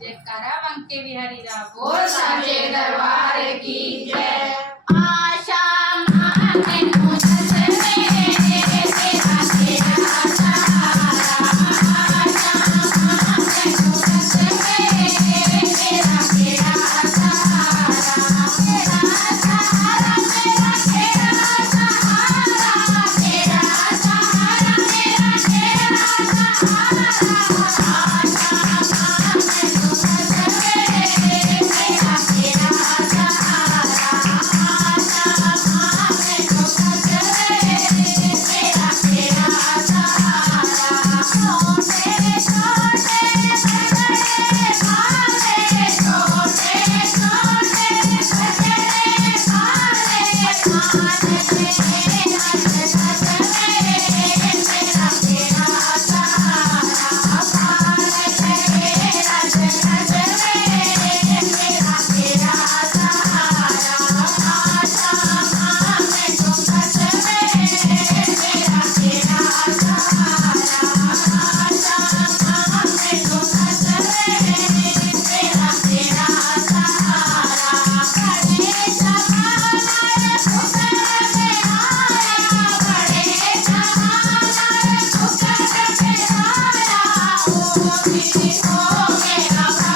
जयकारा बंके बिहारी दा बोल साचे दरबार की जय। आशा मांगे मुझसे तेरा तेरा सहारा, आशा मांगे मुझसे तेरा तेरा सहारा, तेरा सहारा तेरा तेरा सहारा, तेरा सहारा तेरा तेरा सहारा, आशा मांगे मुझसे तेरा तेरा सहारा, आशा मांगे मुझसे तेरा तेरा सहारा। छोटे छोटे बड़े भाले, छोटे छोटे बड़े भाले, भाले तेरा तेरा सहारा, भाले तेरा तेरा सहारा, आशा मांगे मुझसे तेरा तेरा सहारा, आशा मांगे मुझसे तेरा तेरा सहारा। बड़े जमाना फुकर में आया, बड़े जमाना फुकर में आया, ओ भी हो गया